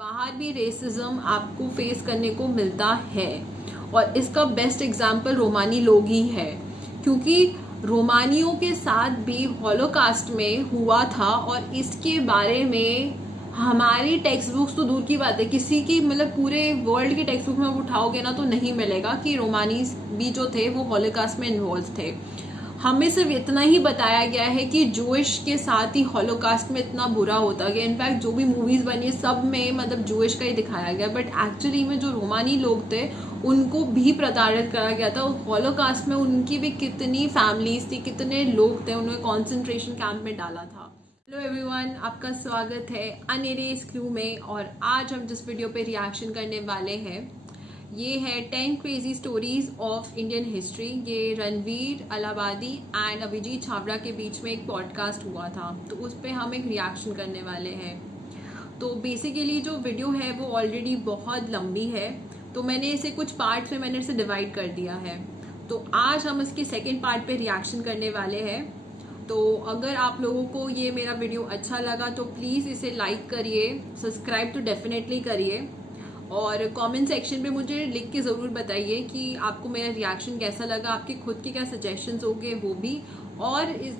बाहर भी रेसिज्म आपको फेस करने को मिलता है और इसका बेस्ट एग्जाम्पल रोमानी लोग ही है, क्योंकि रोमानियों के साथ भी हॉलोकास्ट में हुआ था और इसके बारे में हमारी टेक्स्ट बुक्स तो दूर की बात है, किसी की मतलब पूरे वर्ल्ड की टेक्स्ट बुक में आप उठाओगे ना तो नहीं मिलेगा कि रोमानीज भी जो थे वो हॉलोकास्ट में इन्वॉल्व थे। हमें सिर्फ इतना ही बताया गया है कि जूइश के साथ ही हॉलोकास्ट में इतना बुरा होता गया। इनफैक्ट जो भी मूवीज बनी है सब में मतलब जूइश का ही दिखाया गया, बट एक्चुअली में जो रोमानी लोग थे उनको भी प्रताड़ित करा गया था। हॉलोकास्ट में उनकी भी कितनी फैमिलीज थी, कितने लोग थे, उन्हें कॉन्सेंट्रेशन कैंप में डाला था। हेलो एवरीवन, आपका स्वागत है अनइरेज क्रू में। और आज हम जिस वीडियो पे रिएक्शन करने वाले हैं ये है 10 crazy stories of Indian history. ये रणवीर अलाहाबादी एंड अभिजीत छाबड़ा के बीच में एक पॉडकास्ट हुआ था, तो उस पर हम एक रिएक्शन करने वाले हैं। तो बेसिकली जो वीडियो है वो ऑलरेडी बहुत लंबी है, तो मैंने इसे कुछ पार्ट्स में मैंने इसे डिवाइड कर दिया है। तो आज हम इसके सेकेंड पार्ट पे रिएक्शन करने वाले हैं। तो अगर आप लोगों को ये मेरा वीडियो अच्छा लगा तो प्लीज़ इसे लाइक करिए, सब्सक्राइब तो डेफिनेटली करिए और कमेंट सेक्शन पे मुझे लिख के ज़रूर बताइए कि आपको मेरा रिएक्शन कैसा लगा, आपके खुद के क्या सजेशंस होंगे वो भी। और इस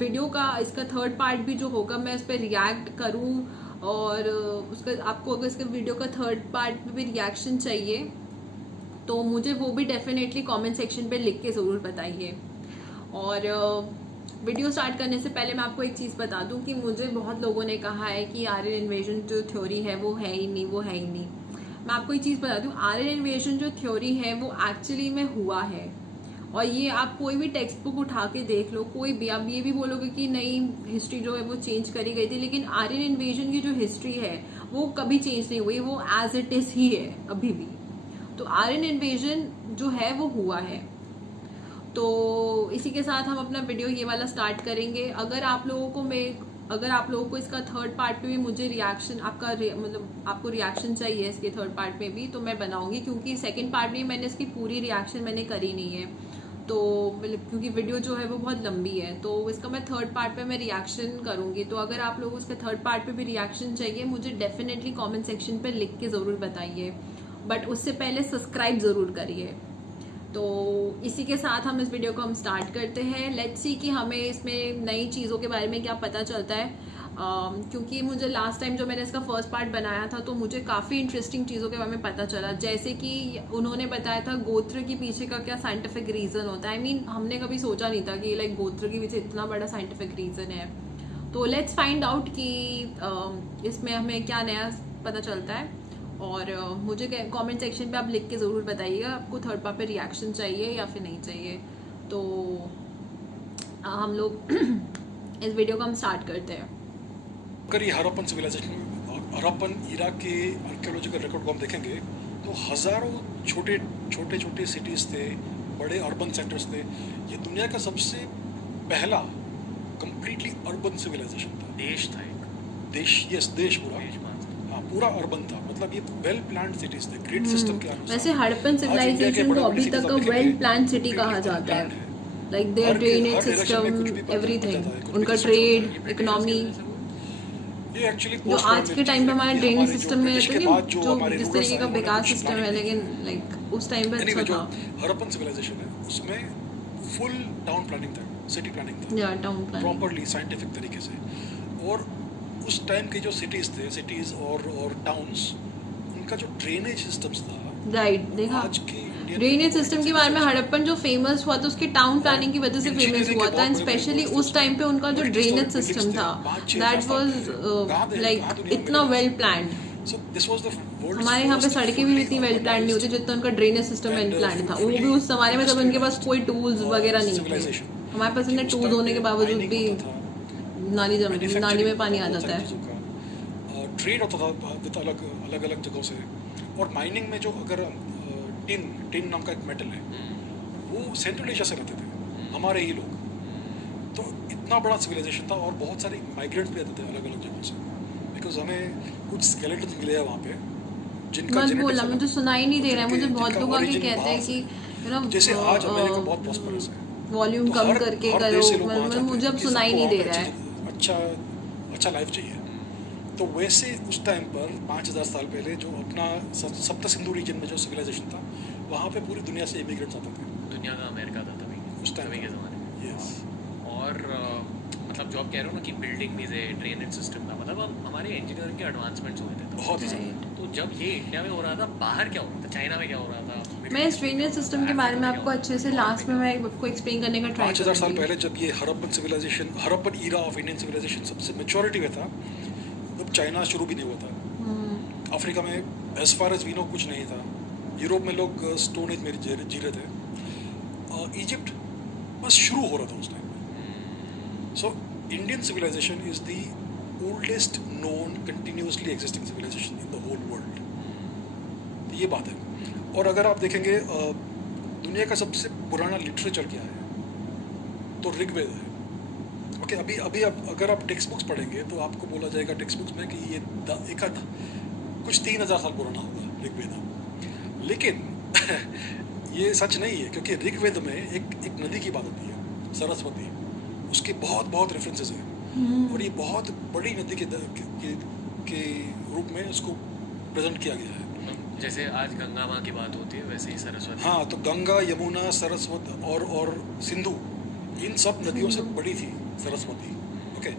वीडियो का इसका थर्ड पार्ट भी जो होगा मैं उस पर रिएक्ट करूँ, और उसका आपको अगर इसका वीडियो का थर्ड पार्ट पे भी रिएक्शन चाहिए तो मुझे वो भी डेफिनेटली कमेंट सेक्शन पे लिख के ज़रूर बताइए। और वीडियो स्टार्ट करने से पहले मैं आपको एक चीज़ बता दूं कि मुझे बहुत लोगों ने कहा है कि आर्यन इन्वेजन जो थ्योरी है वो है ही नहीं, वो है ही नहीं। मैं आपको एक चीज़ बता दूं, आर्यन इन्वेजन जो थ्योरी है वो एक्चुअली में हुआ है। और ये आप कोई भी टेक्स्ट बुक उठा के देख लो, कोई भी, आप ये भी बोलोगे कि नहीं हिस्ट्री जो है वो चेंज करी गई थी, लेकिन आर्यन इन्वेजन की जो हिस्ट्री है वो कभी चेंज नहीं हुई, वो एज इट इज़ ही है अभी भी। तो आर्यन इन्वेजन जो है वो हुआ है। तो इसी के साथ हम अपना वीडियो ये वाला स्टार्ट करेंगे। अगर आप लोगों को इसका थर्ड पार्ट पे भी मुझे रिएक्शन आपको रिएक्शन चाहिए इसके थर्ड पार्ट में भी, तो मैं बनाऊंगी, क्योंकि सेकंड पार्ट में मैंने इसकी पूरी रिएक्शन मैंने करी नहीं है। तो क्योंकि वीडियो जो है वो बहुत लंबी है, तो इसका मैं थर्ड पार्ट पे मैं रिएक्शन करूंगी। तो अगर आप लोगों को इसके थर्ड पार्ट पे भी रिएक्शन चाहिए मुझे डेफिनेटली कॉमेंट सेक्शन पर लिख के ज़रूर बताइए, बट उससे पहले सब्सक्राइब ज़रूर करिए। तो इसी के साथ हम इस वीडियो को हम स्टार्ट करते हैं। लेट्स सी कि हमें इसमें नई चीज़ों के बारे में क्या पता चलता है। क्योंकि मुझे लास्ट टाइम जो मैंने इसका फर्स्ट पार्ट बनाया था तो मुझे काफ़ी इंटरेस्टिंग चीज़ों के बारे में पता चला, जैसे कि उन्होंने बताया था गोत्र के पीछे का क्या साइंटिफिक रीज़न होता है। हमने कभी सोचा नहीं था कि गोत्र के पीछे इतना बड़ा साइंटिफिक रीज़न है। तो लेट्स फाइंड आउट कि इसमें हमें क्या नया पता चलता है। और मुझे कमेंट सेक्शन पे आप लिख के ज़रूर बताइएगा आपको थर्ड पार्ट पे रिएक्शन चाहिए या फिर नहीं चाहिए। तो हम लोग इस वीडियो को हम स्टार्ट करते हैं। अगर ये हड़प्पन सिविलाइजेशन, हड़प्पन इराक के आर्कियोलॉजिकल रिकॉर्ड को हम देखेंगे तो हज़ारों छोटे सिटीज़ थे, बड़े अर्बन सेंटर्स थे। ये दुनिया का सबसे पहला कंप्लीटली अर्बन सिविलाइजेशन था। देश था एक देश पूरा अर्बन था। मतलब ये वेल प्लान्ड सिटीज थे, ग्रिड सिस्टम के अनुसार। वैसे हड़प्पन सिविलाइजेशन को अभी तक का वेल प्लान्ड सिटी कहा जाता है। Like their drainage system, everything, उनका ट्रेड, इकोनॉमी। ये एक्चुअली जो आज के टाइम पे हमारा ड्रेनेज सिस्टम में रहता है, जो जिस तरीके का बेकार सिस्टम है, लेकिन उस टाइम पे अच्छा था। हड़प्पन सिविलाइजेशन है उसमें फुल टाउन प्लानिंग था, सिटी प्लानिंग था, या टाउन प्लानिंग प्रॉपर्ली साइंटिफिक तरीके से। और उस टाइम के जो सिटीज और टाउन्स, उनका जो ड्रेनेज सिस्टम्स था, राइट, देखा ड्रेनेज सिस्टम के बारे में हड़प्पन जो फेमस हुआ था उसके टाउन प्लानिंग की वजह से फेमस हुआ था। एंड स्पेशली उस टाइम पे उनका जो ड्रेनेज सिस्टम था दैट वाज लाइक इतना वेल प्लान्ड। हमारे यहाँ पे सड़कें भी इतनी वेल प्लान्ड नहीं होती जितना उनका ड्रेनेज सिस्टम वेल प्लान्ड था। वो भी उस जमाने में जब उनके पास कोई टूल्स वगैरह नहीं थे। हमारे पास इतने टूल्स होने के बावजूद भी नाली में पानी आ जाता है। ट्रेड होता था विद अलग जगहों से। और माइनिंग में जो अगर टिन नाम का एक मेटल है वो सेंट्रल एशिया से रहते थे, हमारे ही लोग। तो इतना बड़ा सिविलाइजेशन था और बहुत सारे माइग्रेंट्स भी रहते थे अलग जगहों से। बिकॉज हमें कुछ स्केलेटन्स मिले हैं वहाँ पे जिनका बोला मुझे सुनाई नहीं दे रहा है। मुझे बहुत लोग आके कहते हैं कि जैसे आज अमेरिका बहुत प्रॉस्परस है, वॉल्यूम कम करके करो, मुझे अब सुनाई नहीं दे रहा है। अच्छा लाइफ चाहिए। तो वैसे उस टाइम पर 5000 साल पहले जो अपना सप्त सिंधु रीजन में जो सिविलाइजेशन था, वहाँ पे पूरी दुनिया से इमिग्रेंट्स आते थे। दुनिया का अमेरिका था तभी, उस टाइम तभी के ज़माने में। यस। और मतलब जो आप कह रहे हो ना कि बिल्डिंग भी से ड्रेनेज सिस्टम था, मतलब अब हमारे इंजीनियरिंग के एडवांसमेंट्स हुए थे बहुत ही Right. ज़्यादा। तो जब ये इंडिया में हो रहा था, बाहर क्या हो रहा था, चाइना में क्या हो रहा था, मैं इस ड्रेनेज सिस्टम के बारे में आपको अच्छे से लास्ट में मैं आपको एक्सप्लेन करने का ट्राई 5000 साल करूँगी। पहले जब ये Harappan civilisation, Harappan era of Indian civilisation सबसे मेच्योरिटी में था, तब चाइना शुरू भी नहीं हुआ था। अफ्रीका में as far as we know कुछ नहीं था। यूरोप में लोग स्टोन एज में जी रहे थे। इजिप्ट बस शुरू हो रहा था उस टाइम में। So Indian civilisation is the oldest known continuously existing civilisation in the whole world. तो ये बात है। और अगर आप देखेंगे दुनिया का सबसे पुराना लिटरेचर क्या है, तो ऋग्वेद है। ओके, अभी अगर आप टेक्स्ट बुक्स पढ़ेंगे तो आपको बोला जाएगा टेक्स्ट बुक्स में कि ये कुछ 3000 साल पुराना होगा ऋग्वेद। लेकिन ये सच नहीं है, क्योंकि ऋग्वेद में एक नदी की बात होती है, सरस्वती। उसके बहुत बहुत रेफरेंसेस हैं, और ये बहुत बड़ी नदी के रूप में उसको प्रेजेंट किया गया है। जैसे आज गंगा माँ की बात होती है, वैसे ही सरस्वती। हाँ, तो गंगा, यमुना, सरस्वती और सिंधु, इन सब नदियों से बड़ी थी सरस्वती। ओके,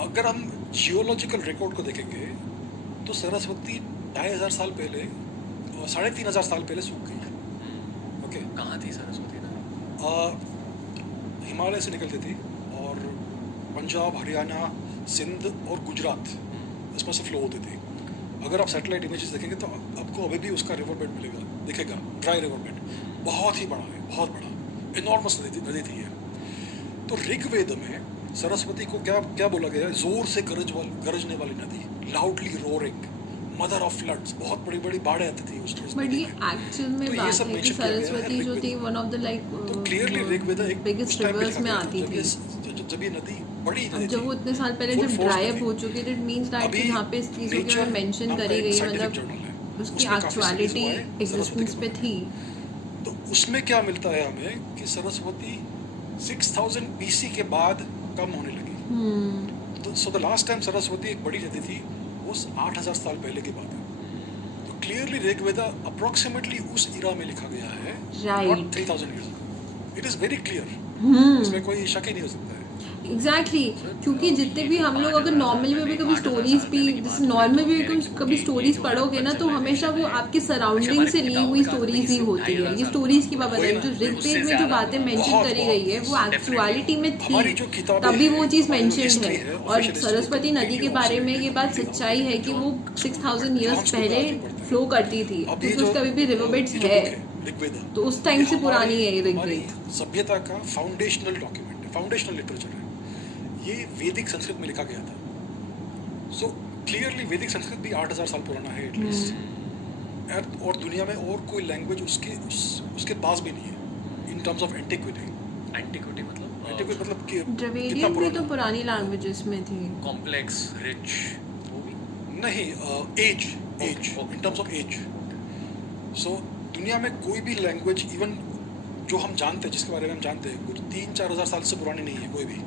अगर हम जियोलॉजिकल रिकॉर्ड को देखेंगे तो सरस्वती 2500 साल पहले, 3500 साल पहले सूख गई। ओके, कहाँ थी सरस्वती नदी? हिमालय से निकलती थी और पंजाब, हरियाणा, सिंध और गुजरात इसमें से फ्लो होती थी। अगर आप सैटेलाइट इमेजेस देखेंगे तो आपको अभी भी उसका रिवर बेड मिलेगा, दिखेगा, ड्राई रिवर बेड। बहुत ही बड़ा है, बहुत बड़ा, इनॉर्मस नदी थी ये। तो ऋग्वेद में सरस्वती को क्या बोला गया है? जोर से गरजने वाली नदी, loudly roaring, mother of floods. बहुत बड़ी बड़ी बाढ़ें आती थी उस बट नदी ये में। एक्चुअल में तो ये बात सब है कि mention किया गया है सरस्वती जो ऋग्वेद थी में। वन ऑफ द तो क्लियरली ऋग्वेद एक बिगेस्ट उस टाइम पे रिवर्स लिखा में गया आती था, थी। जब ये नदी बड़ी अब नदी जब वो थी, इतने साल पहले full जब force ड्राई में अप थी। हो चुकी थी, इट मींस दैट कि अभी यहाँ पे इस चीज़ों के Nature बारे में मेंशन नाम का करी एक गई है, scientific मतलब journal है, उसकी उसमें काफी एक्चुअलिटी series हुआ है सरस्वती एग्जिस्टेंस के पे बारे थी। में। तो उसमें क्या मिलता है हमें कि सरस्वती 6000 BC के बाद कम होने लगी। तो so the last time Saraswati एक बड़ी नदी थी, वो 8000 साल पहले की बात है। तो क्लियरली ऋग्वेद अप्रोक्सीमेटली उस इरा में लिखा गया है, Right. Not 3000 years. It is very clear, इसमें कोई शक ही नहीं हो सकता है। एग्जैक्टली क्योंकि जितने भी हम लोग अगर नॉर्मली में भी कभी स्टोरीज भी जैसे नॉर्मल भी कभी स्टोरीज पढ़ोगे ना, तो हमेशा वो आपकी सराउंडिंग से ली हुई स्टोरीज ही होती है। ये स्टोरीज की बात बताइए, जो ऋग्वेद में जो बातें मेंशन करी गई है वो एक्चुअलिटी में थी, तभी वो चीज़ मेंशन है। और सरस्वती नदी के बारे में ये बात सच्चाई है कि वो 6000 ईयर्स पहले फ्लो करती थी, क्योंकि उसका अभी भी रिवरबेड्स है, ऋग्वेद तो उस टाइम से पुरानी है ये ऋग्वेद। सभ्यता का फाउंडेशनल डॉक्यूमेंट है, फाउंडेशनल लिटरेचर है। ये वैदिक संस्कृत में लिखा गया था। सो क्लियरली वैदिक संस्कृत भी 8000 साल पुराना है एटलीस्ट। और दुनिया में और कोई लैंग्वेज उसके पास भी नहीं है इन टर्म्स ऑफ एंटिक्विटी। एंटिक्विटी मतलब एंटिक्विटी मतलब कि कितना द्रविडियन भी तो पुराना। पुरानी लैंग्वेजेस में थी। कॉम्प्लेक्स, रिच, वो भी नहीं, age in terms of age. So दुनिया में कोई भी लैंग्वेज, इवन जो हम जानते हैं, जिसके बारे में हम जानते हैं, कुछ 3-4 हज़ार साल से पुरानी नहीं है कोई भी।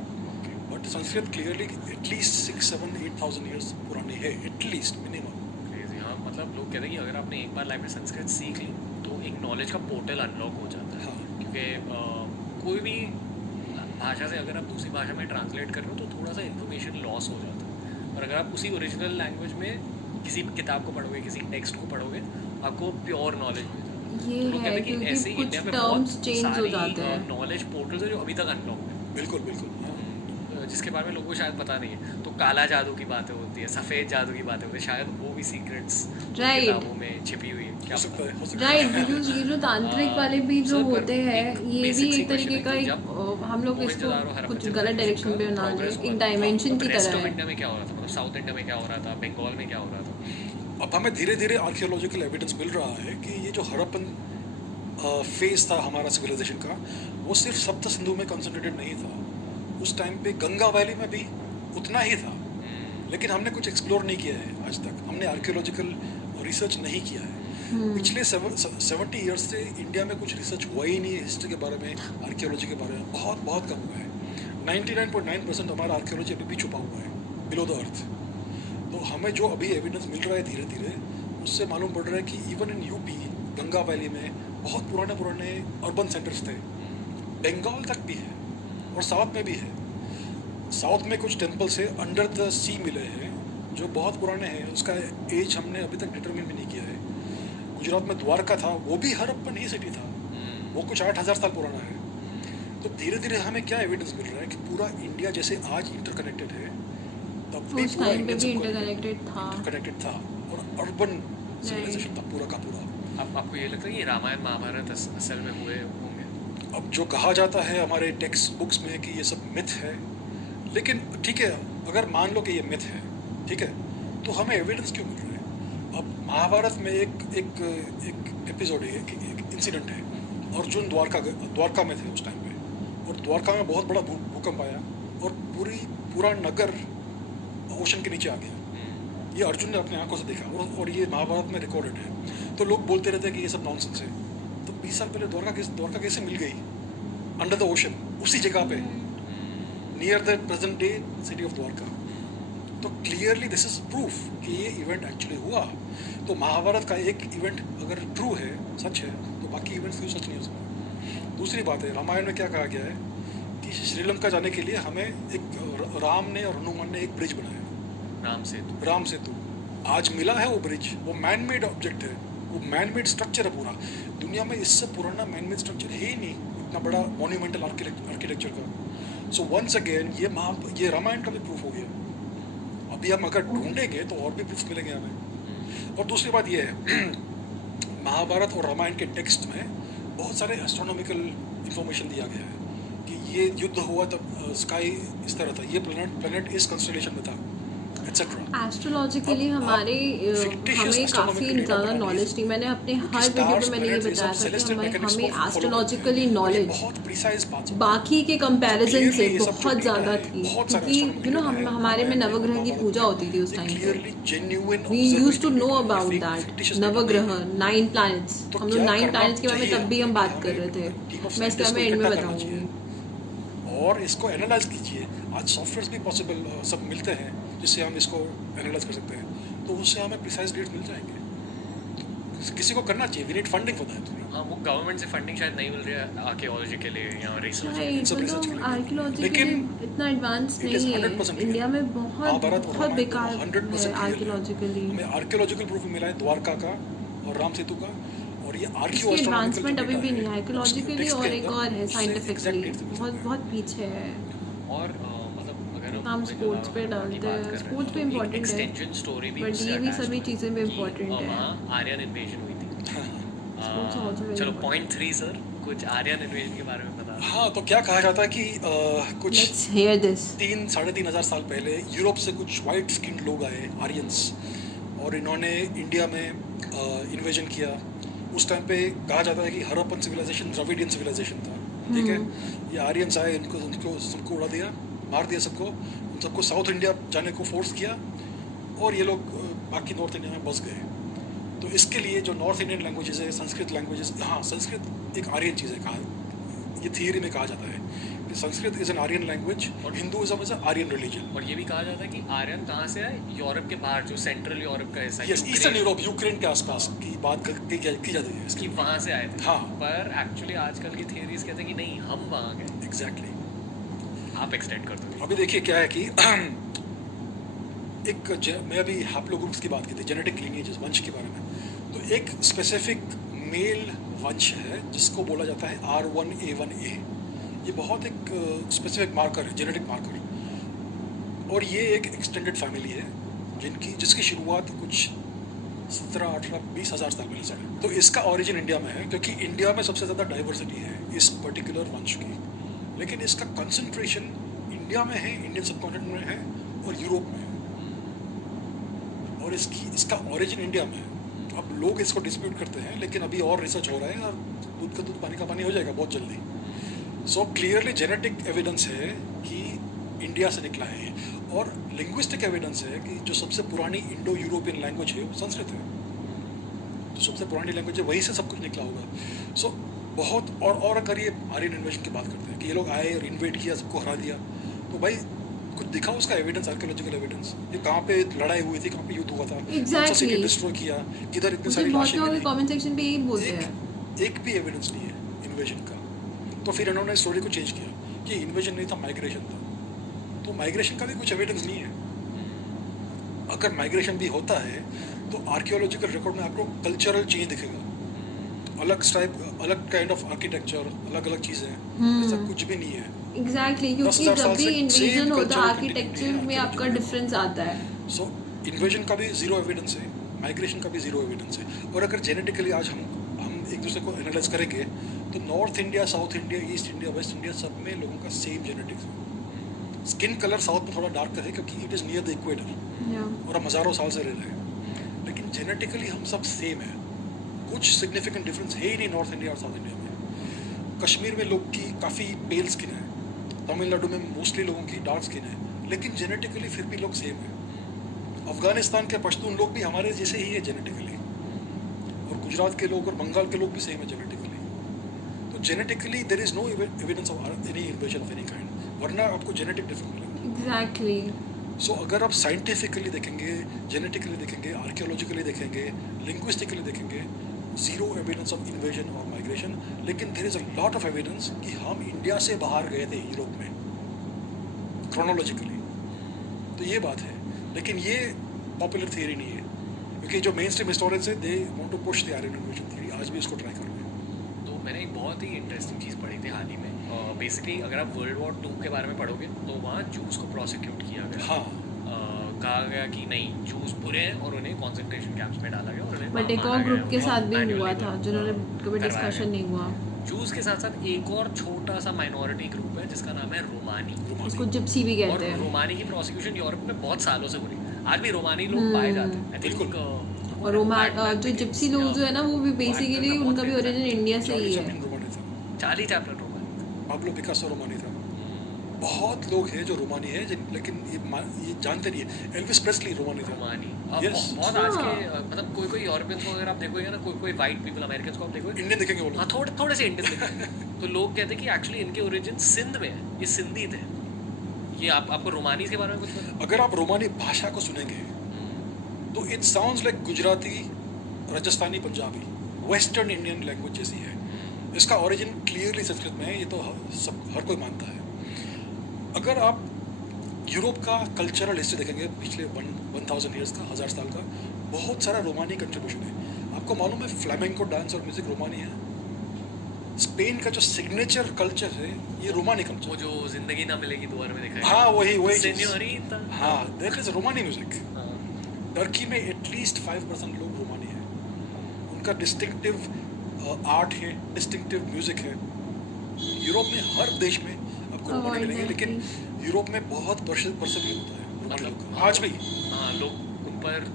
But Sanskrit clearly at least 6-7-8,000 years पुरानी है, एटलीस्ट मिनिमम। क्रेजी। हाँ, मतलब लोग कहते हैं कि अगर आपने एक बार लाइफ में संस्कृत सीख ली तो एक नॉलेज का पोर्टल अनलॉक हो जाता है। हाँ। क्योंकि कोई भी भाषा से अगर आप दूसरी भाषा में ट्रांसलेट कर रहे हो तो थोड़ा सा इन्फॉर्मेशन लॉस हो जाता है। और अगर आप उसी ओरिजिनल लैंग्वेज में किसी किताब को पढ़ोगे, किसी टेक्स्ट को पढ़ोगे, आपको प्योर नॉलेज मिल जाता है। ये तो लोग है कहते हैं कि क्योंकि ऐसे ही कुछ इंडिया में टर्म्स बहुत चेंज हो सारी जाते हैं। नॉलेज पोर्टल्स है जो अभी तक अनलॉक है, बिल्कुल बिल्कुल। हाँ। जिसके बारे में लोगों को शायद पता नहीं है। तो काला जादू की बातें होती है, सफ़ेद जादू की बातें होती है, शायद वो भी सीक्रेट्स Right. किताबों में छिपी हुई है, क्या हो सकता पता। है, हो सकता राइट, है। ये जो तांत्रिक वाले भी जो सर, पर होते हैं, एक ये भी basic सी एक तरीके question का है कि एक जब हम लोग इसको मोहनजोदारो, हड़प्पन कुछ गलत civilization डायरेक्शन पे का ना progress जाए, हुआ एक था, डायमेंशन तो की rest तरह of है। इंडिया में क्या हो रहा था, मतलब साउथ इंडिया में क्या हो रहा था, बंगाल में क्या हो रहा था। अब हमें धीरे धीरे आर्कियोलॉजिकल एविडेंस मिल रहा है कि ये जो हड़प्पन फेज था हमारा सिविलाइजेशन का, वो सिर्फ सप्त सिंधु में कंसंट्रेटेड नहीं था। उस टाइम पे गंगा वैली में भी उतना ही था, लेकिन हमने कुछ एक्सप्लोर नहीं किया है आज तक। हमने आर्कियोलॉजिकल रिसर्च नहीं किया है। पिछले 70 ईयर्स से इंडिया में कुछ रिसर्च हुआ ही नहीं है हिस्ट्री के बारे में, आर्कियोलॉजी के बारे में बहुत बहुत कम हुआ है। 99.9% हमारा आर्कियोलॉजी अभी भी छुपा हुआ है बिलो द अर्थ। तो तो हमें जो अभी एविडेंस मिल रहा है धीरे धीरे, उससे मालूम पड़ रहा है कि even in UP Ganga valley में बहुत पुराने पुराने अर्बन सेंटर्स थे, बंगाल तक भी है और साउथ में भी है। साउथ में कुछ टेम्पल से अंडर द सी मिले हैं जो बहुत पुराने हैं, उसका एज हमने अभी तक डिटरमिन भी नहीं किया है। गुजरात में द्वारका था, वो भी हरप्पन ही सिटी था, वो कुछ 8,000 साल पुराना है। तो धीरे धीरे हमें क्या एविडेंस मिल रहा है कि पूरा इंडिया जैसे आज इंटरकनेक्टेड है, तब भी उस पूरा टाइम पे भी इंडिया इंटरकनेक्टेड था। और अर्बन सिविलाइजेशन था पूरा का पूरा। आपको ये लगता है कि रामायण महाभारत असल में हुए होंगे? अब जो कहा जाता है हमारे टेक्स्ट बुक्स में कि ये सब मिथ है, लेकिन ठीक है, अगर मान लो कि ये मिथ है, ठीक है, तो हमें एविडेंस क्यों मिल रहा है? अब महाभारत में एक एपिसोड है, एक इंसिडेंट है, अर्जुन द्वारका में थे उस टाइम पे, और द्वारका में बहुत बड़ा भूकंप आया और पूरा नगर ओशन के नीचे आ गया। ये अर्जुन ने अपने आंखों से देखा और ये महाभारत में रिकॉर्डेड है। तो लोग बोलते रहते हैं कि ये सब नॉनसेंस है। तो 20 साल पहले द्वारका कैसे मिल गई अंडर द ओशन, उसी जगह पे, near the present day city of Dwarka? तो क्लियरली दिस इज प्रूफ कि ये इवेंट एक्चुअली हुआ। तो महाभारत का एक इवेंट अगर ट्रू है, सच है, तो बाकी इवेंट्स क्यों सच नहीं हो सकते? दूसरी बात है, रामायण में क्या कहा गया है कि श्रीलंका जाने के लिए हमें एक राम ने और हनुमान ने एक ब्रिज बनाया, राम सेतु। आज मिला है वो ब्रिज, वो मैन मेड ऑब्जेक्ट है, वो मैन मेड स्ट्रक्चर है पूरा। दुनिया में इससे पुराना मैन मेड स्ट्रक्चर है ही नहीं, इतना बड़ा मॉन्यूमेंटल आर्किटेक्चर का। सो वंस अगेन ये रामायण का भी प्रूफ हो गया। अभी हम अगर ढूंढेंगे तो और भी प्रूफ मिलेंगे हमें। और दूसरी बात ये है, महाभारत और रामायण के टेक्स्ट में बहुत सारे एस्ट्रोनॉमिकल इंफॉर्मेशन दिया गया है कि ये युद्ध हुआ तब स्काई इस तरह था, ये प्लेनेट इस कंस्टेलेशन में था, एटसेट्रा। एस्ट्रोलॉजिकली हमें काफ़ी ज़्यादा नॉलेज थी। मैंने अपने हर वीडियो में मैंने ये बताया था कि हमें एस्ट्रोलॉजिकली नॉलेज बाकी के कंपैरिजन से बहुत ज़्यादा थी, क्योंकि हमारे में नवग्रह की पूजा होती थी उस टाइम पे। We used to know about that navagraha, 9 planets. हम लोग 9 प्लैनेट्स के बारे में तब भी हम बात कर रहे थे। मैं इसके बारे में एंड में बताऊंगी। और इसको एनालाइज कीजिए। आज सॉफ्टवेयर भी पॉसिबल सब मिलते हैं जिससे हम इसको एनालाइज कर सकते हैं, तो उससे हमें प्रिसाइज डेट्स मिल जाएंगे। किसी को करना चाहिए, we need funding for that. हाँ, वो गवर्नमेंट से फंडिंग शायद नहीं मिल रही है आर्कियोलॉजी के लिए या रिसर्च के लिए। आर्कियोलॉजी के लिए इतना एडवांस नहीं है इंडिया में, बहुत बेकार है आर्कियोलॉजिकली। हमें आर्कियोलॉजिकल प्रूफ मिला है द्वारका का और राम सेतु का, और ये इसकी एडवांसमेंट अभी भी नहीं है आर्कियोलॉजिकली, और एक और है साइंटिफिकली, बहुत पीछे है। और मतलब अगर हम स्पोर्ट्स पे डालते हैं, स्पोर्ट्स पे इम्पोर्टेंट है, एक्सटेंशन स्टोरी भी, बट ये भी सभी चीज़ें भी इम्पोर्टेंट है। वहाँ आर्यन इन्वेजन हुई थी। चलो चलो पॉइंट 3 सर, कुछ आर्यन इन्वेजन के बारे में बता। हाँ, तो क्या कहा जाता है कि कुछ 3-3.5 साल पहले यूरोप से कुछ वाइट स्किन लोग आए, आर्यंस, और इन्होंने इंडिया में इन्वेजन किया। उस टाइम पे कहा जाता है कि हरप्पन सिविलाइजेशन द्रविडियन सिविलाइजेशन था, ठीक है। ये आर्यंस आए, उनको सबको उड़ा दिया, मार दिया सबको, उन सबको साउथ इंडिया जाने को फोर्स किया, और ये लोग बाकी नॉर्थ इंडिया में बस गए। तो इसके लिए जो नॉर्थ इंडियन लैंग्वेजेस है, संस्कृत लैंग्वेजेस, हाँ, संस्कृत एक आर्यन चीज़ है, ये थियरी में कहा जाता है कि Sanskrit is an Aryan language और हिंदुइज्म इज आर्यन रिलीजन। और ये भी कहा जाता है कि आर्यन कहाँ से है, यूरोप के बाहर, जो सेंट्रल यूरोप का हिस्सा है, ईस्टर्न यूरोप, यूक्रेन के आसपास की बात की जाती है इसकी, वहाँ से आए थे। हाँ, पर एक्चुअली आजकल की थियरीज कहते हैं कि नहीं, हम वहाँ गए। एग्जैक्टली। आप एक्सटेंड कर दो। अभी देखिए क्या है कि मैं अभी हैप्लोग्रुप्स की बात की थी, जेनेटिक लीनिएजेस, वंश के बारे में। तो एक स्पेसिफिक मेल वंश है जिसको बोला जाता है R1A1A। ये बहुत एक स्पेसिफिक मार्कर है, जेनेटिक मार्कर, और ये एक एक्सटेंडेड फैमिली है जिसकी शुरुआत कुछ 17-18-20 हज़ार साल पहले से है। तो इसका ओरिजिन इंडिया में है, क्योंकि इंडिया में सबसे ज़्यादा डाइवर्सिटी है इस पर्टिकुलर वंश की, लेकिन इसका कंसंट्रेशन इंडिया में है, इंडियन सबकॉन्टिनेंट में है और यूरोप में है, और इसका ओरिजिन इंडिया में है। अब लोग इसको डिस्प्यूट करते हैं, लेकिन अभी और रिसर्च हो रहा है और दूध का दूध पानी का पानी हो जाएगा बहुत जल्दी। सो क्लियरली जेनेटिक एविडेंस है कि इंडिया से निकला है, और लिंग्विस्टिक एविडेंस है कि जो सबसे पुरानी इंडो यूरोपियन लैंग्वेज है वो संस्कृत है। जो सबसे पुरानी लैंग्वेज है वहीं से सब कुछ निकला होगा। सो बहुत, और अगर ये आर्यन इन्वेजन की बात करते हैं कि ये लोग आए और इन्वेट किया, सबको हरा दिया, तो भाई कुछ दिखा उसका एविडेंस, आर्कियोलॉजिकल एविडेंस, ये कहाँ पे लड़ाई हुई थी, कहाँ पे युद्ध हुआ था, Exactly. डिस्ट्रॉय किया, किधर इतनी मुझे सारी बहुत लाशें लोग मिली, कमेंट सेक्शन पे यही बोलते हैं। एक भी एविडेंस नहीं है इन्वेजन का। तो फिर इन्होंने स्टोरी को चेंज किया कि इन्वेजन नहीं था, माइग्रेशन था। तो माइग्रेशन का भी कुछ एविडेंस नहीं है। अगर माइग्रेशन भी होता है तो आर्कियोलॉजिकल रिकॉर्ड में आपको कल्चरल चेंज दिखेगा, अलग टाइप, अलग काइंड ऑफ आर्किटेक्चर, अलग अलग चीज़ें, ऐसा कुछ भी नहीं है। एग्जैक्टली, क्योंकि 10,000 जब साल भी से इन्वेजन same होता cultural है आर्किटेक्चर continuity में है, आपका archaeology डिफरेंस आता है। सो इन्वेजन का भी जीरो एविडेंस है, माइग्रेशन का भी जीरो एविडेंस है। और अगर जेनेटिकली आज हम एक दूसरे को एनालाइज करेंगे तो north India, south India, east India, waste India, सब में लोगों का सेम जेनेटिक्स है। स्किन कलर साउथ में थोड़ा डार्क है क्योंकि it is near the equator और हम हज़ारों साल से रह रहे हैं, लेकिन जेनेटिकली हम सब सेम है। कुछ सिग्निफिकेंट डिफरेंस है ही नहीं नॉर्थ इंडिया और साउथ इंडिया में। कश्मीर में लोग की काफ़ी पेल स्किन है, तमिलनाडु में मोस्टली लोगों की डार्क स्किन है, लेकिन जेनेटिकली फिर भी लोग सेम है। अफगानिस्तान के पश्तून लोग भी हमारे जैसे ही है जेनेटिकली, और गुजरात के लोग और बंगाल के लोग भी सेम है जेनेटिकली। तो genetically there is no evidence of any invasion of any kind, वरना आपको जेनेटिक डिफरेंस मिलेगा। एग्जैक्टली। सो अगर आप साइंटिफिकली देखेंगे, जेनेटिकली देखेंगे, आर्कियोलॉजिकली देखेंगे, लिंग्विस्टिकली देखेंगे, जीरो एविडेंस ऑफ इन्वेजन और माइग्रेशन। लेकिन there is a lot of evidence कि हम इंडिया से बाहर गए थे यूरोप में, क्रोनोलॉजिकली। तो ये बात है, लेकिन ये पॉपुलर थियरी नहीं है, क्योंकि जो मेन स्ट्रीम हिस्टोरियंस है they want to push the Aryan invasion theory, आज भी इसको ट्राई कर रहे हैं। तो मैंने एक बहुत ही इंटरेस्टिंग चीज़ पढ़ी थी हाल ही में। बेसिकली अगर आप वर्ल्ड वॉर 2 के बारे में पढ़ोगे तो वहाँ जूस को प्रोसिक्यूट किया गया। हाँ, कहा गया कि नहीं, जूस बुरे हैं और उन्हें कॉन्सेंट्रेशन कैंप्स में डाला गया और उन्हें बट एक मारा और गया, ग्रुप के उनको साथ भी manual हुआ labor था जिन्होंने कभी करवाया डिस्कशन गया। नहीं हुआ। जूस के साथ साथ एक और छोटा सा माइनॉरिटी ग्रुप है जिसका नाम है रोमानी। उसको जिप्सी भी और कहते हैं। रोमानी की प्रोसिक्यूशन यूरोप में बहुत सालों से हो रही है। आज भी रोमानी लोग पाए जाते हैं। I think, बिल्कुल। और जो जिप्सी लोग जो है ना, वो भी बेसिकली उनका भी ओरिजिन इंडिया से ही है। चार्ली रोमानी था, चार्ली चैपलिन रोमानी। पाब्लो पिकासो रोमानी था। बहुत लोग हैं जो रोमानी है, लेकिन ये जानते नहीं है। एल्विस प्रेस्ली रोमानी था। रोमानी अब Yes. बहुत आज के मतलब कोई यूरोपियंस को अगर आप देखोगे ना, कोई वाइट पीपल, अमेरिकन को आप देखोगे, इंडियन देखेंगे वो हाँ लोग। थोड़े से इंडियन दिखते तो लोग कहते हैं कि एक्चुअली इनके ओरिजिन सिंध में है, ये सिंधी थे। ये आपको रोमानी के बारे में कुछ पता? अगर आप रोमानी भाषा को सुनेंगे तो it sounds like Gujarati, Rajasthani, Punjabi, western Indian language जैसी है। इसका ओरिजिन क्लियरली संस्कृत में है, ये तो हर कोई मानता है। अगर आप यूरोप का कल्चरल हिस्ट्री देखेंगे पिछले 1000 ईयर्स का, 1000 साल का, बहुत सारा रोमानी कंट्रीब्यूशन है। आपको मालूम है फ्लैमेंको डांस और म्यूजिक रोमानी है। स्पेन का जो सिग्नेचर कल्चर है ये रोमानी वो कल्चर। जो जिंदगी ना मिलेगी दोबारा में दिखाया हाँ, वही चीज़। सेन्योरिटा। हाँ, दैट इज रोमानी म्यूजिक। हाँ। टर्की में एटलीस्ट 5% लोग रोमानी हैं। उनका डिस्टिंक्टिव आर्ट है, डिस्टिंक्टिव म्यूजिक है। यूरोप में हर देश में आपको रोमानी मिलेंगे, लेकिन यूरोप में बहुत परसेप्शन होता है रोमानी लोग का, आज भी। हाँ, लोग उन पर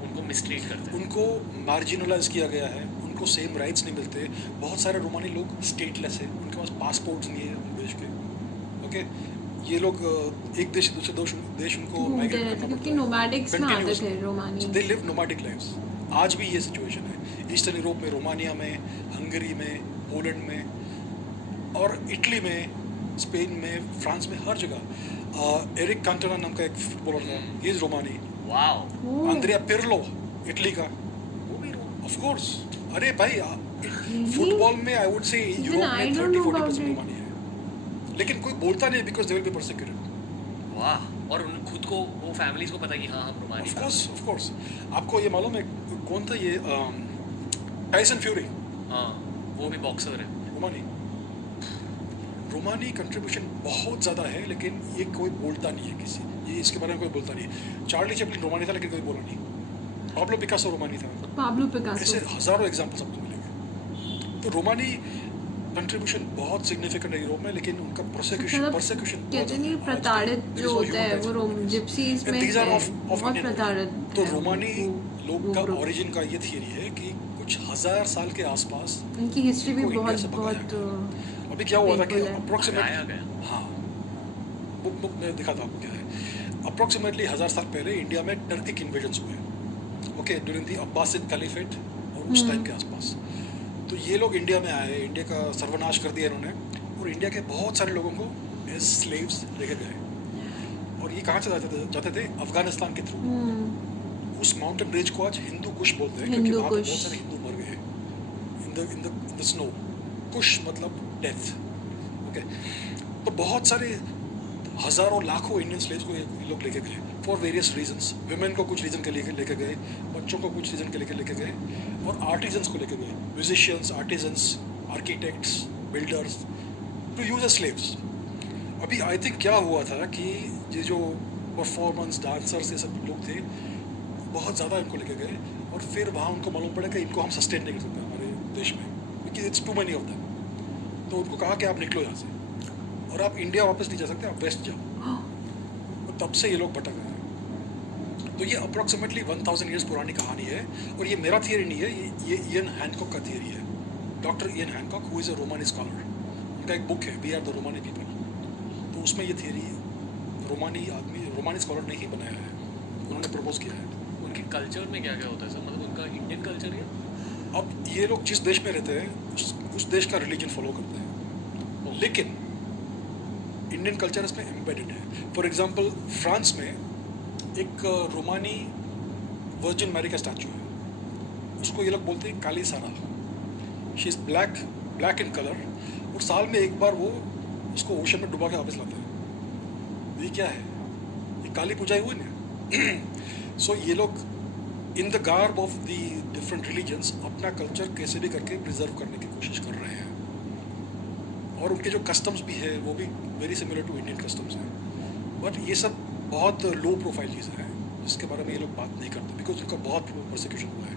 उनको मिसट्रीट करते हैं। उनको मार्जिनलाइज किया गया है, उनको सेम राइट्स नहीं मिलते। बहुत सारे रोमानी लोग स्टेटलेस है, उनके पास पासपोर्ट्स नहीं है अपने देश के। ओके, ये लोग एक देश से दूसरे देश उनको घूमते माइग्रेट रहते करना क्योंकि पड़ता है। नोमैडिक्स में आते Continuously. थे Romani. They live nomadic lives. आज भी ये सिचुएशन है ईस्टर्न यूरोप में, रोमानिया में, हंगरी में, पोलैंड में और इटली में, स्पेन में, फ्रांस में, हर जगह। एरिक कांटोना नाम का एक फुटबॉलर था, he is रोमानी। Wow, Andrea Pirlo Italy का, वो भी रोम। Of course. अरे भाई, फुटबॉल में I would say Europe I में don't know 30-40% about it. रोमानी है, लेकिन कोई बोलता नहीं because they will be persecuted. वाह, और उन खुद को, वो फैमिलीज को पता कि हाँ हम रोमानी ऑफ कोर्स। आपको ये मालूम है कौन था ये टाइसन फ्यूरी? हाँ, वो भी बॉक्सर है। रोमानी कंट्रीब्यूशन बहुत ज़्यादा है, लेकिन ये कोई बोलता नहीं है किसी, ये इसके बारे में कोई बोलता नहीं है। चार्ली चैपलिन रोमानी था, लेकिन कोई बोला नहीं। पाब्लो पिकासो रोमानी था। Pablo Picasso. ऐसे हज़ारों एग्जाम्पल्स आपको मिलेंगे। तो रोमानी कंट्रीब्यूशन बहुत सिग्निफिकेंट है यूरोप में, लेकिन उनका परसिक्यूशन कहते नहीं, प्रताड़ित जो होता है वो जिप्सीज में है, बहुत प्रताड़ित। तो है रोमानी वो लोग का group। ओरिजिन का ये थियरी है कि कुछ 1000 साल के आसपास उनकी हिस्ट्री भी वो इंडिया बहुत से भगाया बहुत अभी क्या हुआ था कि painful है। भगाया अप्रोक्सीमेटली, गया। हाँ, बुक में दिखाता आपको क्या है। अप्रोक्सीमेटली 1000 साल पहले इंडिया में टर्किक इन्वेजन्स हुए, okay, during the Abbasid caliphate और उस टाइम के आसपास। तो ये लोग इंडिया में आए, इंडिया का सर्वनाश कर दिया इन्होंने, और इंडिया के बहुत सारे लोगों को एज स्लेव्स लेके गए। और ये कहाँ से जाते थे? अफगानिस्तान के थ्रू। उस माउंटेन रेंज को आज हिंदू कुश बोलते हैं, क्योंकि वहाँ पे बहुत सारे हिंदू मर गए इन द स्नो। कुश मतलब डेथ। ओके, तो बहुत सारे हजारों लाखों इंडियन स्लेव्स को ये लोग लेके गए फॉर वेरियस रीजंस। वुमेन को कुछ रीजन के लिए लेके गए, बच्चों को कुछ रीजन के लिए लेके गए, और आर्टिजन्स को लेके गए, musicians, artisans, architects, builders, to use as slaves. अभी आई थिंक क्या हुआ था कि ये जो परफॉर्मेंस डांसर्स ये सब लोग थे, बहुत ज़्यादा इनको लेके गए, और फिर वहाँ उनको मालूम पड़ा कि इनको हम सस्टेन नहीं कर सकते हमारे देश में, क्योंकि it's too many of them. तो उनको कहा कि आप निकलो यहाँ से, और आप इंडिया वापस नहीं जा सकते, आप वेस्ट जाओ। और तब से ये लोग भटक रहे हैं। तो ये अप्रॉक्सीमेटली 1000 ईयर्स पुरानी कहानी है, और ये मेरा थियरी नहीं है, ये इयन हैनकॉक का थियरी है। Doctor Ian Hancock, who is a Romani scholar, उनका एक बुक है we are the Romani people. तो उसमें ये थियरी रोमानी स्कॉलर ने ही बनाया है, उन्होंने प्रपोज किया है। उनके कल्चर में क्या क्या होता है सर? मतलब उनका इंडियन कल्चर है? अब ये लोग जिस देश में रहते हैं उस देश का रिलीजन फॉलो करते हैं, लेकिन इंडियन कल्चर इसमें एम्बेडेड है। फॉर एग्जांपल फ्रांस में एक रोमानी वर्जिन मैरी का स्टैचू है, उसको ये लोग बोलते हैं काली सारा। She is black in colour, और साल में एक बार वो उसको ओशन में डुबा के वापस लाते हैं। ये क्या है? ये काली पूजा ही हुई ना। सो ये लोग in the garb of the different religions अपना कल्चर कैसे भी करके प्रिजर्व करने की कोशिश कर रहे हैं, और उनके जो कस्टम्स भी है वो भी very similar to Indian customs हैं। बट ये सब बहुत लो प्रोफाइल चीज़ें हैं, जिसके बारे में ये लोग बात नहीं करते, बिकॉज उनका बहुत प्रोसिक्यूशन हुआ है।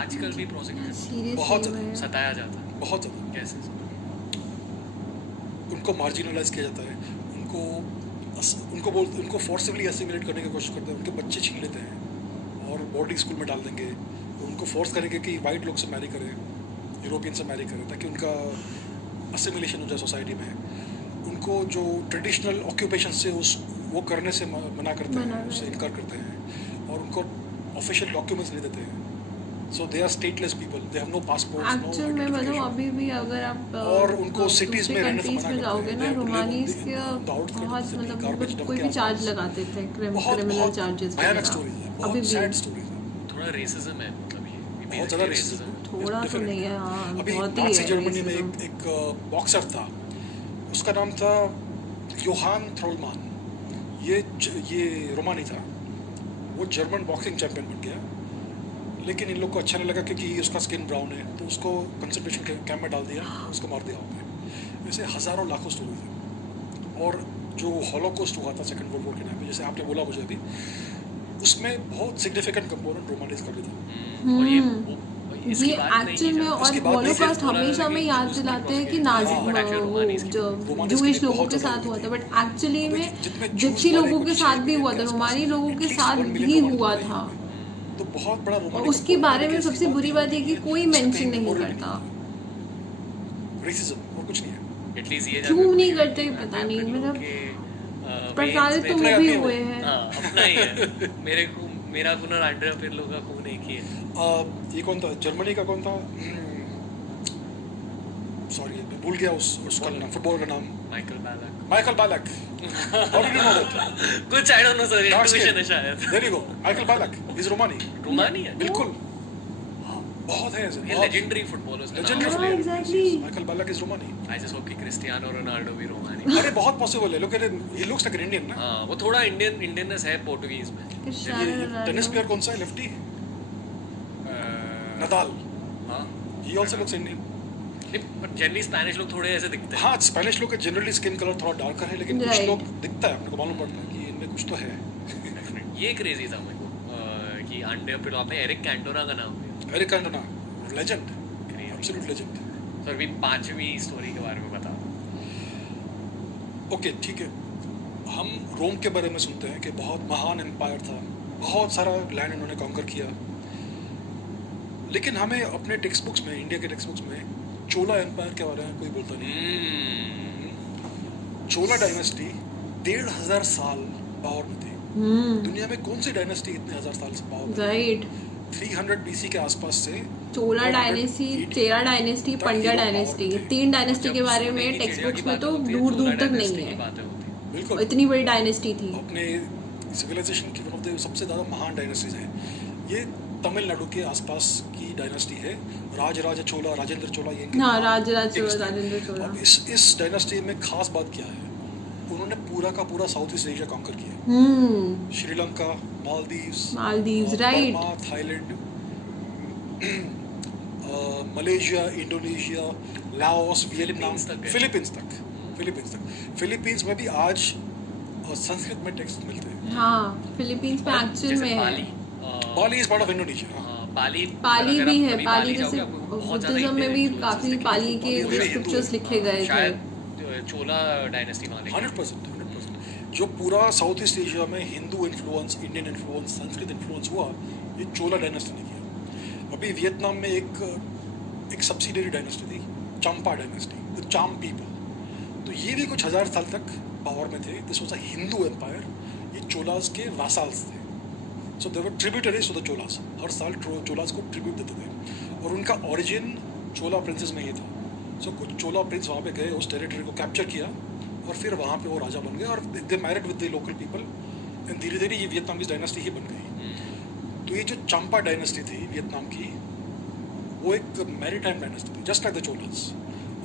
आजकल भी प्रोसिक्यूशन बहुत सताया जाता है, बहुत ज़्यादा। कैसे? उनको मार्जिनलाइज किया जाता है, उनको फोर्सिबली एसिमिलेट करने की कोशिश करते हैं, उनके बच्चे छीन लेते हैं और बोर्डिंग स्कूल में डाल देंगे। तो उनको फोर्स करेंगे कि वाइट लोग से मैरी करें, यूरोपियन से मैरी करें, ताकि उनका असिमिलेशन हो जाए सोसाइटी में। उनको जो ट्रेडिशनल ऑक्यूपेशन से वो करने से मना करते हैं, उससे इनकार करते हैं, और उनको ऑफिशियल डॉक्यूमेंट्स नहीं देते हैं। So they are stateless people, they have no passports, no actual में मतलब अभी भी अगर आप और उनको सिटीज में रहने से मना करते हैं। जाओगे ना, रोमानीज के बहुत मतलब कोई भी चार्ज लगाते थे, क्रिमिनल चार्जेस भयानक स्टोरीज है, अभी बहुत भी सैड स्टोरीज है, थोड़ा रेसिज्म है, मतलब ये बहुत ज़्यादा रेसिज्म। थोड़ा तो नहीं है, हाँ अभी बहुत ही नाज़ी है जर्मनी में racism। एक बॉक्सर था, उसका नाम था योहान थ्रोलमान। ये रोमानी था, वो जर्मन बॉक्सिंग चैंपियन बन गया, लेकिन इन लोग को अच्छा नहीं लगा क्योंकि उसका स्किन ब्राउन है, तो उसको कंसंट्रेशन कैंप में डाल दिया, उसको मार दिया वहाँ पे। ऐसे हज़ारों लाखों स्टोरीज हैं। और जो हॉलोकॉस्ट हुआ था सेकंड वर्ल्ड वॉर के टाइम पे, जैसे आपने बोला मुझे अभी, उसमें बहुत सिग्निफिकेंट कंपोनेंट रोमानीज का भी था। और ये एक्चुअल में, और हॉलोकॉस्ट हमेशा में याद दिलाते हैं कि नाज़ी जो जूइश लोगों के साथ हुआ था, बट एक्चुअली में जिप्सी लोगों के साथ भी हुआ था, रोमानी लोगों के साथ भी हुआ था। तो बहुत बड़ा और उसके बारे में सबसे बुरी बात है कि कोई मेंशन नहीं करता। रेसिज्म और कुछ नहीं है। एटलीस्ट ये क्यों नहीं करते पता नहीं, मतलब प्रताड़ित तो वो भी हुए हैं। अपना ही है। मेरा खून और आंड्रिया पिर्लो का खून एक ही है। ये कौन था? जर्मनी का कौन था? सॉरी मैं भूल गया उसका नाम, फुटबॉल का नाम। Michael बैलक। How did you know that? कुछ I don't know sir, intuition है शायद। There you go. Michael Ballack is Romani. Romani है? बिल्कुल। बहुत है ऐसे। ये legendary footballers। Legendary हाँ, exactly. Michael Ballack is Romani. I just hope कि क्रिस्टियानो रोनाल्डो भी रोमानी। अरे बहुत पॉसिबल है, लोग कहते हैं he looks like an Indian ना। हाँ, वो थोड़ा इंडियननेस है पोर्टुगीज में। ये टेनिस प्लेयर कौन सा है? लेफ्टी? नदाल। हाँ। He also looks Indian। Generally Spanish लोग थोड़े ऐसे दिखते हैं। हाँ, स्पेनिश लोग का जनरली स्किन कलर थोड़ा डार्कर है, लेकिन कुछ लोग दिखता है, अपने को मालूम पड़ता है कि इनमें कुछ तो है। ये क्रेजी था मेरे को कि आंड्रिया पिर्लो, आपने एरिक कैंटोना का नाम लिया। Eric Cantona legend, absolute legend. Sir भी 5वीं स्टोरी के बारे में बताओ। ओके ठीक है, हम रोम के बारे में सुनते हैं कि बहुत महान एम्पायर था, बहुत सारा लैंड इन्होंने कॉन्कर किया, लेकिन हमें अपने टेक्स्ट बुक्स में, इंडिया के टेक्स्ट बुक्स में चोला एम्पायर के बारे में कोई बोलता नहीं। चोला डायनेस्टी 1500 साल पावर में थी। दुनिया में कौन सी डायनेस्टी इतने 1000 साल से पावर में? राइट। 300 BC के आसपास से चोला डायनेस्टी, चेरा डायनेस्टी, पंड्या डायनेस्टी, 3 डायनेस्टी के बारे में टेक्स्ट बुक्स में तो दूर दूर तक नहीं है। बिल्कुल। इतनी बड़ी डायनेस्टी थी। अपने सिविलाइजेशन की वन ऑफ द सबसे ज़्यादा महान डायनेस्टीज है ये। तमिलनाडु के आसपास की डायनेस्टी है। राजराजा चोला, राजेंद्र चोला, ये इनके हाँ, महान राजराज kings थे। राजेंद्र चोला। अब इस डायनेस्टी में खास बात क्या है, उन्होंने पूरा का पूरा साउथ ईस्ट एशिया कॉन्कर किया। Sri Lanka, Maldives, Maldives, right. Burma, Thailand, Malaysia, Indonesia, Laos, Vietnam, Philippines तक गए। फिलीपींस में भी आज संस्कृत में टेक्स्ट मिलते हैं। हाँ, फिलीपींस में एक्चुअल जैसे में है। बाली, बाली इज पार्ट ऑफ इंडोनेशिया। बाली पाली अगर भी आप है। कभी पाली जाओगे, जैसे आपको बहुत ज़्यादा बुद्धिज्म में भी Indian काफी influences पाली के पाली भी स्क्रिप्चर्स हिंदू लिखे गए थे। शायद चोला डायनेस्टी वहाँ लिखी। 100%। जो पूरा साउथ ईस्ट एशिया में Hindu influence, Indian influence, Sanskrit influence हुआ, ये चोला डायनेस्टी ने किया। अभी वियतनाम में एक सब्सिडियरी डायनेस्टी थी, चंपा डायनेस्टी, द चाम पीपल। तो ये भी कुछ हजार साल तक पावर में थे। This was a Hindu empire. ये चोलास के वासाल्स थे। So they were tributaries to the Cholas. हर साल चोलास को ट्रिब्यूट देते थे और उनका ओरिजिन चोला प्रिंसेस में ही था। सो कुछ चोला प्रिंस वहाँ पे गए, उस टेरिटरी को कैप्चर किया और फिर वहाँ पे वो राजा बन गए और they married with the local people and धीरे धीरे ये वियतनामीज डायनेस्टी ही बन गई। तो ये जो चंपा डायनेस्टी थी वियतनाम की, वो एक मैरीटाइम डायनेस्टी थी, जस्ट लाइक द चोलास।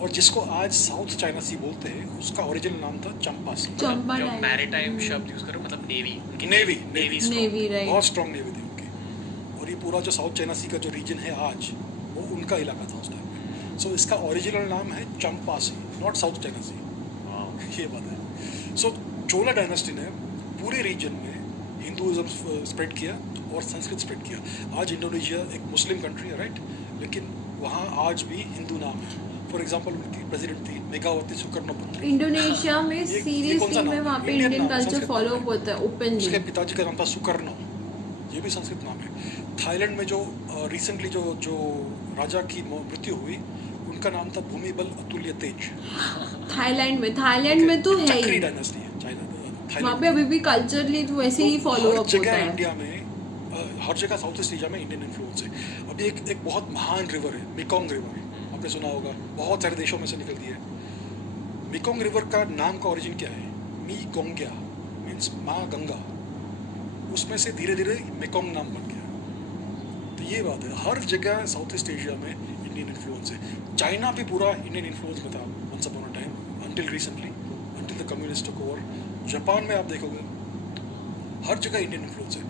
और जिसको आज साउथ चाइना सी बोलते हैं, उसका ओरिजिनल नाम था चंपा सी। चंपा जब मैरीटाइम शब्द यूज करो मतलब नेवी, नेवी नेवी, राइट। बहुत स्ट्रॉन्ग नेवी थी उनकी। और ये पूरा जो साउथ चाइना सी का जो रीजन है आज, वो उनका इलाका था उस टाइम में। सो इसका ओरिजिनल नाम है चंपा सी, नॉट साउथ चाइना सी। ये बात है। सो चोला डायनेस्टी ने पूरे रीजन में हिंदुइज्म स्प्रेड किया और संस्कृत स्प्रेड किया। आज इंडोनेशिया एक मुस्लिम कंट्री है, राइट, लेकिन वहाँ आज भी हिंदू नाम है। फॉर एग्जाम्पल उनकी प्रेसिडेंट थी मेघावती सुकर्णोपुत्री। इंडोनेशिया में ये कौन सा सीरियसली नाम में है? वहाँ पे इंडियन इंडियन नाम है, कल्चर संस्कृत फॉलो नाम है। होता है उसके ओपनली। पिताजी का नाम था सुकर्णो, ये भी संस्कृत नाम है। थाईलैंड में जो रिसेंटली जो राजा की मृत्यु हुई, उनका नाम था भूमिबल अतुल्य तेज। थाईलैंड में तो है चक्री ही। डायनेस्टी है वहाँ थाईलैंड पे अभी भी कल्चरली तो वैसे ही फॉलो हर अप जगह होता है। इंडिया में, हर जगह साउथ ईस्ट एशिया में इंडियन इन्फ्लुएंस है। अभी एक बहुत महान रिवर है मेकोंग रिवर, आपने सुना होगा, बहुत सारे देशों में से निकलती है। मेकोंग रिवर का नाम का ओरिजिन क्या है? मी गोंग्या मीन्स माँ गंगा। उसमें से धीरे धीरे मेकोंग नाम बन गया। तो ये बात है, हर जगह साउथ ईस्ट एशिया में इंडियन इन्फ्लुएंस है। चाइना भी पूरा इंडियन इन्फ्लुएंस में था once upon a time, until recently, until the communist took over. Japan में आप देखोगे हर जगह इंडियन इन्फ्लुएंस है।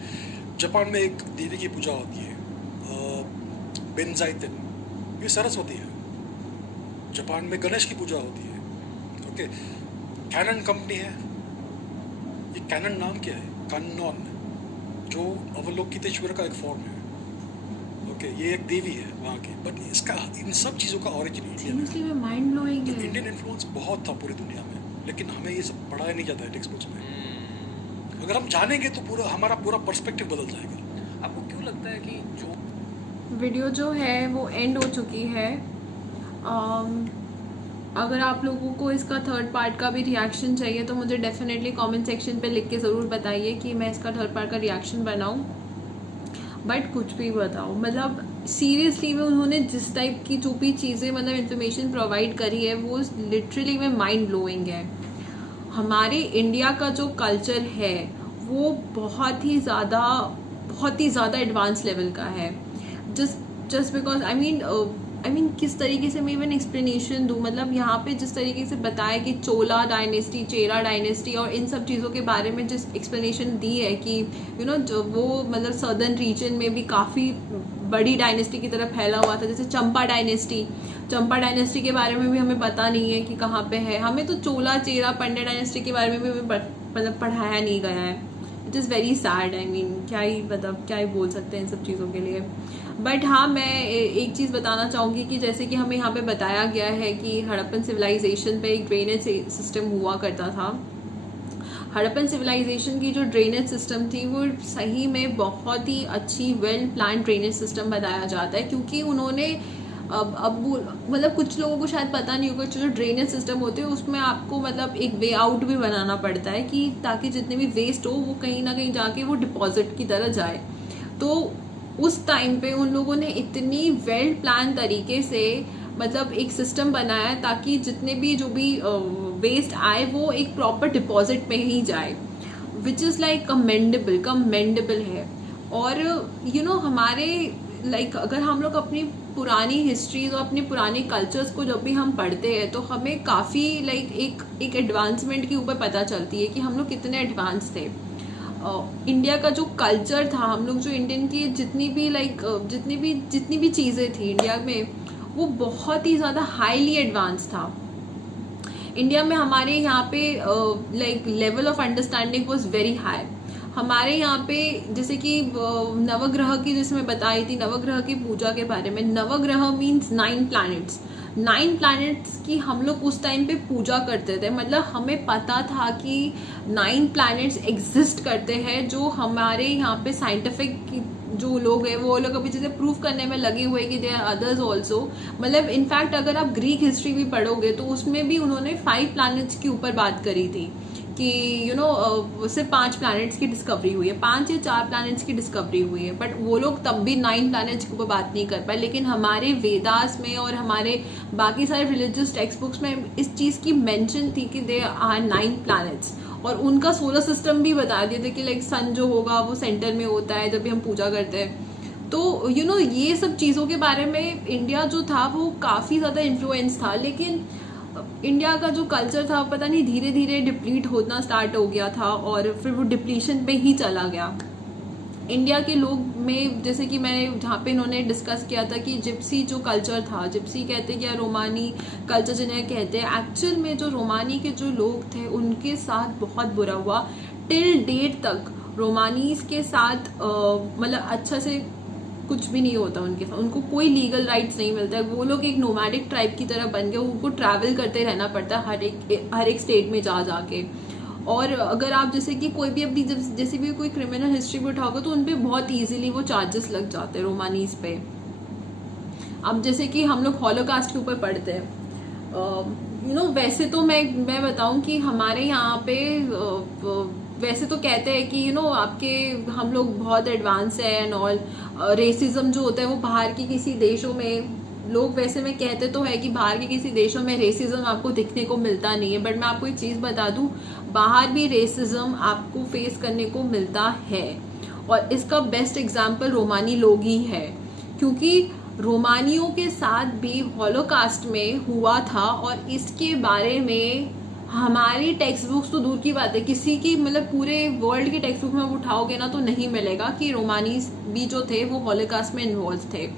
जापान में एक देवी की पूजा होती है बेंजाइतेन, ये सरस्वती है। जापान में गणेश की पूजा होती है। ओके, कैनन कंपनी है, ये कैनन नाम क्या है? कन्नौन, जो अवलोकितेश्वर का एक फॉर्म है। ओके, ये एक देवी है वहाँ की, बट इसका इन सब चीज़ों का ओरिजिन इंडिया में। सीरियसली में माइंड ब्लोइंग है। इंडियन इन्फ्लुएंस बहुत था पूरी दुनिया में, लेकिन हमें ये सब पढ़ाया नहीं जाता है टेक्स्ट बुक्स में। अगर हम जानेंगे तो हमारा पूरा पर्सपेक्टिव बदल जाएगा। आपको क्यों लगता है कि जो वीडियो जो है वो एंड हो चुकी है। अगर आप लोगों को इसका थर्ड पार्ट का भी रिएक्शन चाहिए तो मुझे डेफिनेटली कमेंट सेक्शन पे लिख के ज़रूर बताइए कि मैं इसका थर्ड पार्ट का रिएक्शन बनाऊं। बट कुछ भी बताओ, मतलब सीरियसली में उन्होंने जिस टाइप की जो भी चीज़ें मतलब इन्फॉर्मेशन प्रोवाइड करी है वो लिटरली में माइंड ब्लोइंग है। हमारे इंडिया का जो कल्चर है वो बहुत ही ज़्यादा एडवांस लेवल का है। जस्ट बिकॉज आई मीन किस तरीके से मैं इवन एक्सप्लेनेशन दूँ, मतलब यहाँ पे जिस तरीके से बताया कि चोला डायनेस्टी, चेरा डायनेस्टी और इन सब चीज़ों के बारे में जिस एक्सप्लेनेशन दी है कि जो वो मतलब सदर्न रीजन में भी काफ़ी बड़ी डायनेस्टी की तरफ फैला हुआ था। जैसे चंपा डायनेस्टी के बारे में भी हमें पता नहीं है कि कहाँ पे है। हमें तो चोला, चेरा, पंड्या डायनेस्टी के बारे में भी मतलब पढ़ाया नहीं गया है। It is very sad. I mean क्या ही बोल सकते हैं इन सब चीज़ों के लिए। बट हाँ, मैं एक चीज़ बताना चाहूँगी कि जैसे कि हमें यहाँ पे बताया गया है कि हड़प्पन सिविलाइजेशन पे एक ड्रेनेज सिस्टम हुआ करता था। हड़प्पन सिविलाइजेशन की जो ड्रेनेज सिस्टम थी वो सही में बहुत ही अच्छी वेल प्लान ड्रेनेज सिस्टम बताया जाता है, क्योंकि उन्होंने अब मतलब कुछ लोगों को शायद पता नहीं होगा, जो ड्रेनेज सिस्टम होते हैं उसमें आपको मतलब एक वे आउट भी बनाना पड़ता है कि ताकि जितने भी वेस्ट हो वो कहीं ना कहीं जाके वो डिपॉजिट की तरह जाए। तो उस टाइम पे उन लोगों ने इतनी वेल प्लान तरीके से मतलब एक सिस्टम बनाया है ताकि जितने भी जो भी वेस्ट आए वो एक प्रॉपर डिपॉजिट में ही जाए, विच इज़ लाइक कमेंडेबल है। और हमारे अगर हम लोग अपनी पुरानी हिस्ट्रीज और अपने पुराने कल्चर्स को जब भी हम पढ़ते हैं तो हमें काफ़ी एक एडवांसमेंट के ऊपर पता चलती है कि हम लोग कितने एडवांस थे। इंडिया का जो कल्चर था, हम लोग जो इंडियन की जितनी भी चीज़ें थी इंडिया में, वो बहुत ही ज़्यादा हाईली एडवांस था। इंडिया में हमारे यहाँ पे level of understanding was very high. हमारे यहाँ पे जैसे कि नवग्रह की, जैसे मैं बताई थी नवग्रह की पूजा के बारे में, नवग्रह मीन्स 9 प्लैनेट्स की हम लोग उस टाइम पे पूजा करते थे। मतलब हमें पता था कि 9 प्लैनेट्स एग्जिस्ट करते हैं, जो हमारे यहाँ पे साइंटिफिक जो लोग हैं वो लोग अभी जैसे प्रूव करने में लगे हुए कि दे आर अदर्स ऑल्सो। मतलब इनफैक्ट अगर आप ग्रीक हिस्ट्री भी पढ़ोगे तो उसमें भी उन्होंने 5 प्लैनेट्स के ऊपर बात करी थी कि सिर्फ 5 प्लैनेट्स की डिस्कवरी हुई है, 5 या 4 प्लैनेट्स की डिस्कवरी हुई है, बट वो लोग तब भी 9 प्लैनेट्स के ऊपर बात नहीं कर पाए। लेकिन हमारे वेदास में और हमारे बाकी सारे रिलीजियस टेक्स्ट बुक्स में इस चीज़ की मेंशन थी कि दे आर 9 प्लैनेट्स, और उनका सोलर सिस्टम भी बता दिए थे कि सन जो होगा वो सेंटर में होता है जब भी हम पूजा करते हैं। तो ये सब चीज़ों के बारे में इंडिया जो था वो काफ़ी ज़्यादा इन्फ्लुएंस था। लेकिन इंडिया का जो कल्चर था पता नहीं धीरे धीरे डिप्लीट होना स्टार्ट हो गया था और फिर वो डिप्लीशन पे ही चला गया। इंडिया के लोग में जैसे कि मैंने जहाँ पे इन्होंने डिस्कस किया था कि जिप्सी जो कल्चर था, जिप्सी कहते हैं या रोमानी कल्चर जिन्हें कहते हैं, एक्चुअल में जो रोमानी के जो लोग थे उनके साथ बहुत बुरा हुआ। टिल डेट तक रोमानीज के साथ मतलब अच्छा से कुछ भी नहीं होता उनके साथ, उनको कोई लीगल राइट्स नहीं मिलता है। वो लोग एक नोमैडिक ट्राइब की तरह बन गए, उनको ट्रैवल करते रहना पड़ता है हर एक स्टेट में जा जाके। और अगर आप जैसे कि कोई भी अभी जैसे भी कोई क्रिमिनल हिस्ट्री भी उठाओगे तो उन पर बहुत ईजिली वो चार्जेस लग जाते हैं रोमानीज पे। अब जैसे कि हम लोग हॉलोकास्ट के ऊपर पढ़ते हैं, वैसे तो मैं बताऊं कि हमारे यहाँ पे वैसे तो कहते हैं कि आपके हम लोग बहुत एडवांस है एंड ऑल। रेसिज्म जो होता है वो बाहर के किसी देशों में लोग वैसे में कहते तो है कि बाहर के किसी देशों में रेसिज्म आपको दिखने को मिलता नहीं है, बट मैं आपको एक चीज़ बता दूं, बाहर भी रेसिज्म आपको फेस करने को मिलता है। और इसका बेस्ट एग्जाम्पल रोमानी लोग ही है, क्योंकि रोमानियों के साथ भी हॉलोकास्ट में हुआ था। और इसके बारे में हमारी टेक्स्ट बुक्स तो दूर की बात है, किसी की मतलब पूरे वर्ल्ड की टेक्स्ट बुक में उठाओगे ना तो नहीं मिलेगा कि रोमानी भी जो थे वो हॉलोकास्ट में इन्वॉल्व थे।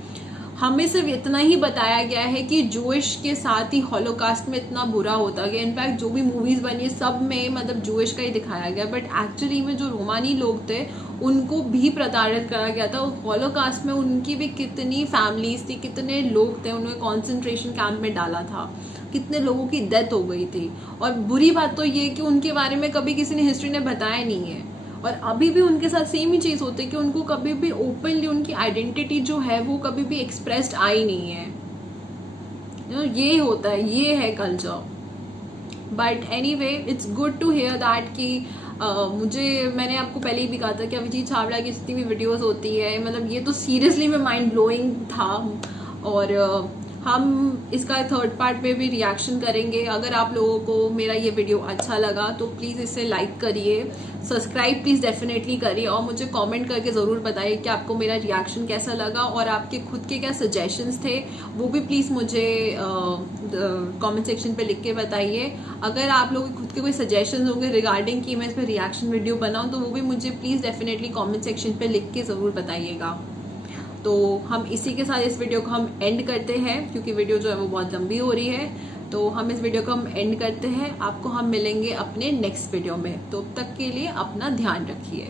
हमें सिर्फ इतना ही बताया गया है कि जूइश के साथ ही हॉलोकास्ट में इतना बुरा होता गया। इनफैक्ट जो भी मूवीज बनी है सब में मतलब जूइश का ही दिखाया गया, बट एक्चुअली में जो रोमानी लोग थे उनको भी प्रताड़ित करा गया था। हॉलोकास्ट में उनकी भी कितनी फैमिलीज थी, कितने लोग थे, उन्हें कॉन्सेंट्रेशन कैंप में डाला था, कितने लोगों की डेथ हो गई थी। और बुरी बात तो ये कि उनके बारे में कभी किसी ने हिस्ट्री ने बताया नहीं है। और अभी भी उनके साथ सेम ही चीज़ होती है कि उनको कभी भी ओपनली उनकी आइडेंटिटी जो है वो कभी भी एक्सप्रेस्ड आई नहीं है। ये होता है, ये है culture. But anyway it's good to hear that कि मैंने आपको पहले ही भी कहा था कि अभिजीत छाबड़ा की जितनी भी वीडियोस होती है, मतलब ये तो सीरियसली में माइंड ब्लोइंग था। और हम इसका 3rd पार्ट में भी रिएक्शन करेंगे। अगर आप लोगों को मेरा ये वीडियो अच्छा लगा तो प्लीज़ इसे लाइक करिए, सब्सक्राइब प्लीज़ डेफिनेटली करिए, और मुझे कमेंट करके ज़रूर बताइए कि आपको मेरा रिएक्शन कैसा लगा और आपके खुद के क्या सजेशंस थे वो भी प्लीज़ मुझे कमेंट सेक्शन पे लिख के बताइए। अगर आप लोगों के खुद के कोई सजेशंस होंगे रिगार्डिंग कि मैं इस पर रिएक्शन वीडियो बनाऊँ तो वो भी मुझे प्लीज़ डेफिनेटली कॉमेंट सेक्शन पर लिख के ज़रूर बताइएगा। तो हम इसी के साथ इस वीडियो को हम एंड करते हैं, क्योंकि वीडियो जो है वो बहुत लंबी हो रही है। तो हम इस वीडियो को हम एंड करते हैं। आपको हम मिलेंगे अपने नेक्स्ट वीडियो में, तो तब तक के लिए अपना ध्यान रखिए।